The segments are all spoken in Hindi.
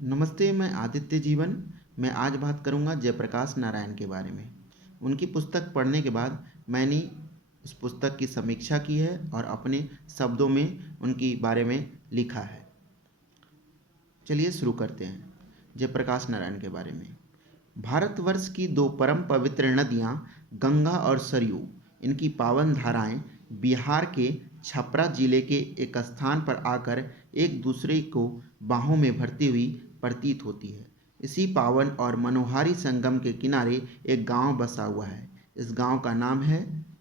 नमस्ते, मैं आदित्य जीवन। मैं आज बात करूंगा जयप्रकाश नारायण के बारे में। उनकी पुस्तक पढ़ने के बाद मैंने उस पुस्तक की समीक्षा की है और अपने शब्दों में उनके बारे में लिखा है। चलिए शुरू करते हैं जयप्रकाश नारायण के बारे में। भारतवर्ष की दो परम पवित्र नदियां गंगा और सरयू, इनकी पावन धाराएं बिहार के छपरा जिले के एक स्थान पर आकर एक दूसरे को बाहों में भरती हुई प्रतीत होती है। इसी पावन और मनोहारी संगम के किनारे एक गांव बसा हुआ है। इस गांव का नाम है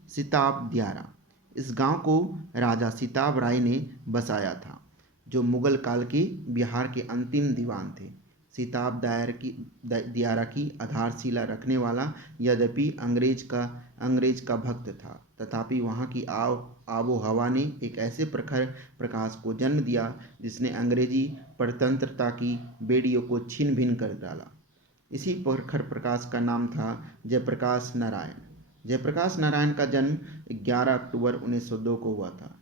सिताब दियारा। इस गांव को राजा सिताब राय ने बसाया था, जो मुगल काल के बिहार के अंतिम दीवान थे। सिताब दियारा की आधारशिला रखने वाला यद्यपि अंग्रेज का भक्त था, तथापि वहाँ की आबो हवा ने एक ऐसे प्रखर प्रकाश को जन्म दिया जिसने अंग्रेजी परतंत्रता की बेड़ियों को छिन्न भिन्न कर डाला। इसी प्रखर प्रकाश का नाम था जयप्रकाश नारायण। जयप्रकाश नारायण का जन्म 11 अक्टूबर 1902 को हुआ था।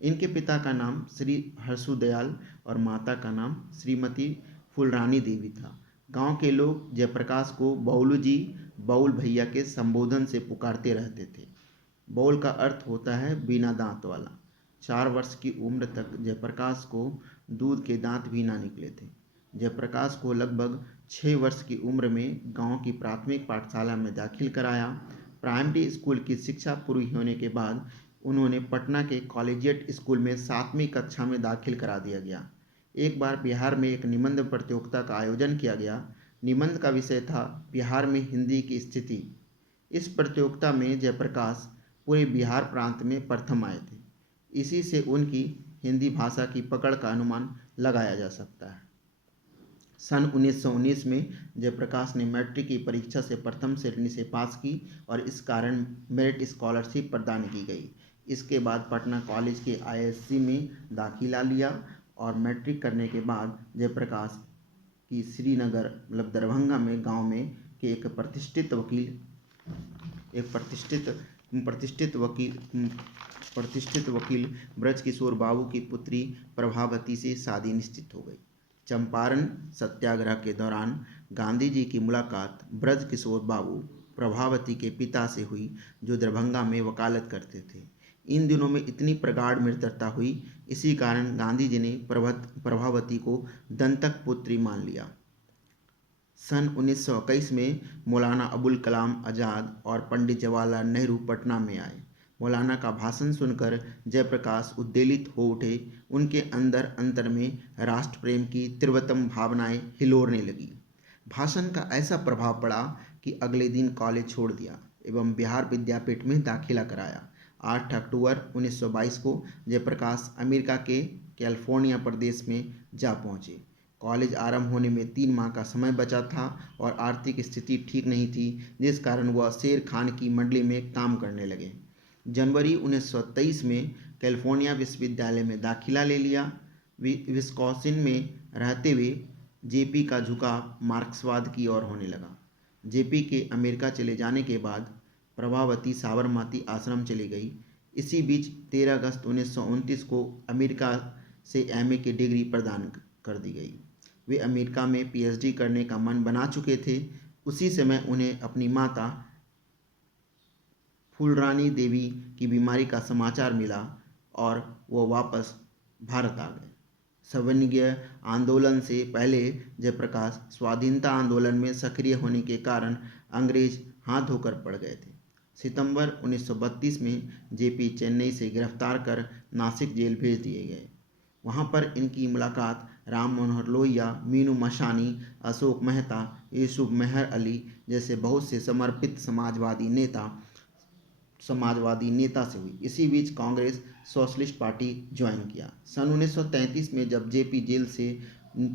इनके पिता का नाम श्री हर्षुदयाल और माता का नाम श्रीमती फुलरानी देवी था। गांव के लोग जयप्रकाश को बउलू जी, बउल भैया के संबोधन से पुकारते रहते थे। बउल का अर्थ होता है बिना दांत वाला। 4 वर्ष की उम्र तक जयप्रकाश को दूध के दांत भी ना निकले थे। जयप्रकाश को लगभग 6 वर्ष की उम्र में गांव की प्राथमिक पाठशाला में दाखिल कराया। प्राइमरी स्कूल की शिक्षा पूरी होने के बाद उन्होंने पटना के कॉलेजिएट स्कूल में 7वीं कक्षा में दाखिल करा दिया गया। एक बार बिहार में एक निबंध प्रतियोगिता का आयोजन किया गया। निबंध का विषय था बिहार में हिंदी की स्थिति। इस प्रतियोगिता में जयप्रकाश पूरे बिहार प्रांत में प्रथम आए थे। इसी से उनकी हिंदी भाषा की पकड़ का अनुमान लगाया जा सकता है। सन 1919 में जयप्रकाश ने मैट्रिक की परीक्षा से प्रथम श्रेणी से पास की और इस कारण मेरिट स्कॉलरशिप प्रदान की गई। इसके बाद पटना कॉलेज के आईएससी में दाखिला लिया और मैट्रिक करने के बाद जयप्रकाश की श्रीनगर मतलब दरभंगा में गांव में के एक प्रतिष्ठित वकील ब्रजकिशोर बाबू की पुत्री प्रभावती से शादी निश्चित हो गई। चंपारण सत्याग्रह के दौरान गांधी जी की मुलाकात ब्रजकिशोर बाबू प्रभावती के पिता से हुई, जो दरभंगा में वकालत करते थे। इन दिनों में इतनी प्रगाढ़ मित्रता हुई, इसी कारण गांधी जी ने प्रभावती को दंतक पुत्री मान लिया। सन 1921 में मौलाना अबुल कलाम आज़ाद और पंडित जवाहरलाल नेहरू पटना में आए। मौलाना का भाषण सुनकर जयप्रकाश उद्वेलित हो उठे। उनके अंदर अंतर में राष्ट्र प्रेम की तीव्रतम भावनाएं हिलोरने लगी। भाषण का ऐसा प्रभाव पड़ा कि अगले दिन कॉलेज छोड़ दिया एवं बिहार विद्यापीठ में दाखिला कराया। 8 अक्टूबर 1922 को जयप्रकाश अमेरिका के कैलिफोर्निया प्रदेश में जा पहुँचे। कॉलेज आरंभ होने में 3 माह का समय बचा था और आर्थिक स्थिति ठीक नहीं थी, जिस कारण वह शेर खान की मंडली में काम करने लगे। जनवरी 1923 में कैलिफोर्निया विश्वविद्यालय में दाखिला ले लिया। विस्कॉन्सिन में रहते हुए जेपी का झुकाव मार्क्सवाद की ओर होने लगा। जेपी के अमेरिका चले जाने के बाद प्रभावती साबरमती आश्रम चली गई। इसी बीच 13 अगस्त 1929 को अमेरिका से एमए की डिग्री प्रदान कर दी गई। वे अमेरिका में पीएचडी करने का मन बना चुके थे। उसी समय उन्हें अपनी माता फूलरानी देवी की बीमारी का समाचार मिला और वो वापस भारत आ गए। सवर्णीय आंदोलन से पहले जयप्रकाश स्वाधीनता आंदोलन में सक्रिय होने के कारण अंग्रेज हाथ धोकर पड़ गए थे। सितंबर 1932 में जेपी चेन्नई से गिरफ्तार कर नासिक जेल भेज दिए गए। वहाँ पर इनकी मुलाकात राम मनोहर लोहिया, मीनू मशानी, अशोक मेहता, यूसुफ मेहर अली जैसे बहुत से समर्पित समाजवादी नेता से हुई। इसी बीच कांग्रेस सोशलिस्ट पार्टी ज्वाइन किया। सन 1933 में जब जेपी जेल से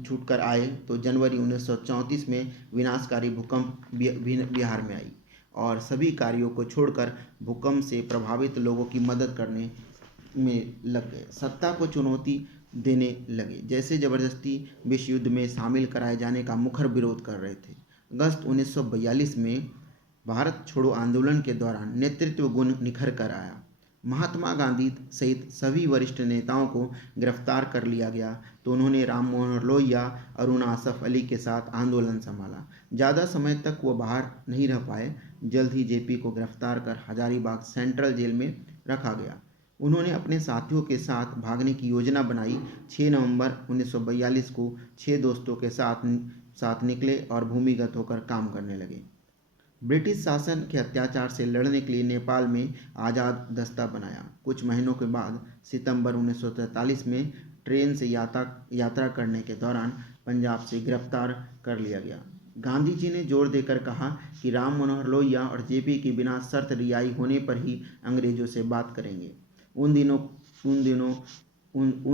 छूटकर आए तो जनवरी 1934 में विनाशकारी भूकंप बिहार में आई और सभी कार्यों को छोड़कर भूकंप से प्रभावित लोगों की मदद करने में लग गए। सत्ता को चुनौती देने लगे, जैसे जबरदस्ती विश्व युद्ध में शामिल कराए जाने का मुखर विरोध कर रहे थे। अगस्त 1942 में भारत छोड़ो आंदोलन के दौरान नेतृत्व गुण निखर कर आया। महात्मा गांधी सहित सभी वरिष्ठ नेताओं को गिरफ्तार कर लिया गया तो उन्होंने राम मनोहर लोहिया, अरुण आसफ अली के साथ आंदोलन संभाला। ज़्यादा समय तक वो बाहर नहीं रह पाए। जल्द ही जेपी को गिरफ्तार कर हजारीबाग सेंट्रल जेल में रखा गया। उन्होंने अपने साथियों के साथ भागने की योजना बनाई। 6 नवंबर 1942 को 6 दोस्तों के साथ निकले और भूमिगत होकर काम करने लगे। ब्रिटिश शासन के अत्याचार से लड़ने के लिए नेपाल में आज़ाद दस्ता बनाया। कुछ महीनों के बाद सितंबर 1943 में ट्रेन से यात्रा करने के दौरान पंजाब से गिरफ्तार कर लिया गया। गांधी जी ने जोर देकर कहा कि राम मनोहर लोहिया और जेपी की बिना शर्त रिहाई होने पर ही अंग्रेजों से बात करेंगे। उन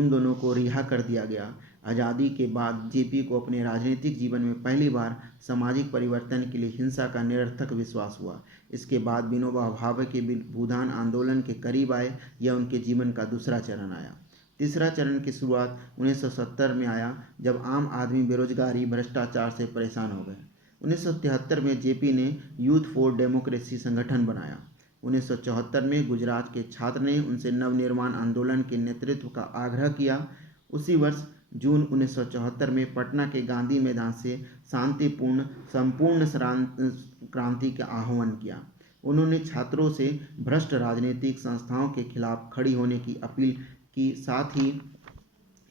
दोनों को रिहा कर दिया गया। आज़ादी के बाद जेपी को अपने राजनीतिक जीवन में पहली बार सामाजिक परिवर्तन के लिए हिंसा का निरर्थक विश्वास हुआ। इसके बाद विनोबा भावे के भूदान आंदोलन के करीब आए। यह उनके जीवन का दूसरा चरण आया। तीसरा चरण की शुरुआत 1970 में आया, जब आम आदमी बेरोजगारी, भ्रष्टाचार से परेशान हो गए। 1973 में जेपी ने यूथ फॉर डेमोक्रेसी संगठन बनाया। 1974 में गुजरात के छात्र ने उनसे नवनिर्माण आंदोलन के नेतृत्व का आग्रह किया। उसी वर्ष जून 1974 में पटना के गांधी मैदान से शांतिपूर्ण संपूर्ण क्रांति का आह्वान किया। उन्होंने छात्रों से भ्रष्ट राजनीतिक संस्थाओं के खिलाफ खड़ी होने की अपील की, साथ ही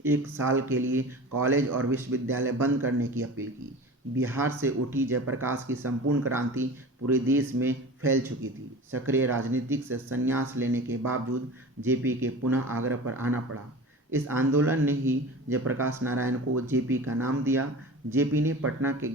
1 साल के लिए कॉलेज और विश्वविद्यालय बंद करने की अपील की। बिहार से उठी जयप्रकाश की संपूर्ण क्रांति पूरे देश में फैल चुकी थी। सक्रिय राजनीतिक से संन्यास लेने के बावजूद जेपी के पुनः आग्रह पर आना पड़ा। इस आंदोलन ने ही जयप्रकाश नारायण को जेपी का नाम दिया। जेपी ने पटना के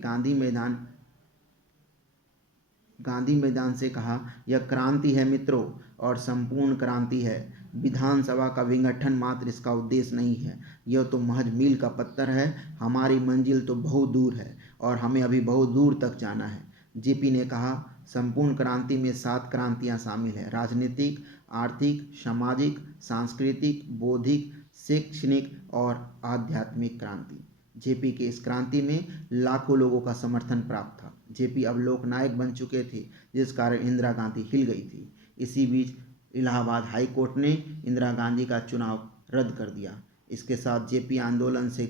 गांधी मैदान से कहा, यह क्रांति है मित्रों, और संपूर्ण क्रांति है। विधानसभा का विघटन मात्र इसका उद्देश्य नहीं है। यह तो महज मील का पत्थर है। हमारी मंजिल तो बहुत दूर है और हमें अभी बहुत दूर तक जाना है। जेपी ने कहा, संपूर्ण क्रांति में 7 क्रांतियां शामिल हैं: राजनीतिक, आर्थिक, सामाजिक, सांस्कृतिक, बौद्धिक, शैक्षणिक और आध्यात्मिक क्रांति। जेपी के इस क्रांति में लाखों लोगों का समर्थन प्राप्त था। जेपी अब लोकनायक बन चुके थे, जिस कारण इंदिरा गांधी हिल गई थी। इसी बीच इलाहाबाद हाई कोर्ट ने इंदिरा गांधी का चुनाव रद्द कर दिया। इसके साथ जेपी आंदोलन से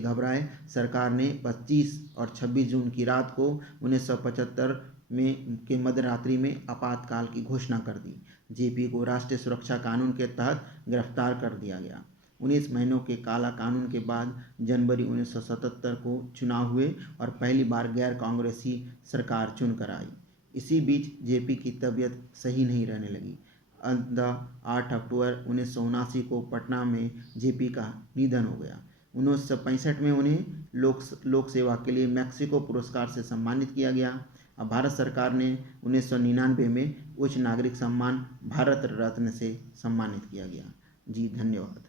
घबराए सरकार ने 25 और 26 जून की रात को 1975 के मध्यरात्रि में आपातकाल की घोषणा कर दी। जेपी को राष्ट्रीय सुरक्षा कानून के तहत गिरफ्तार कर दिया गया। 19 महीनों के काला कानून के बाद जनवरी 1977 को चुनाव हुए और पहली बार गैर कांग्रेसी सरकार चुनकर आई। इसी बीच जेपी की तबीयत सही नहीं रहने लगी। 8 अक्टूबर 1979 को पटना में जेपी का निधन हो गया। 1965 में उन्हें लोक सेवा के लिए मैक्सिको पुरस्कार से सम्मानित किया गया। अब भारत सरकार ने 1999 में उच्च नागरिक सम्मान भारत रत्न से सम्मानित किया गया। जी धन्यवाद।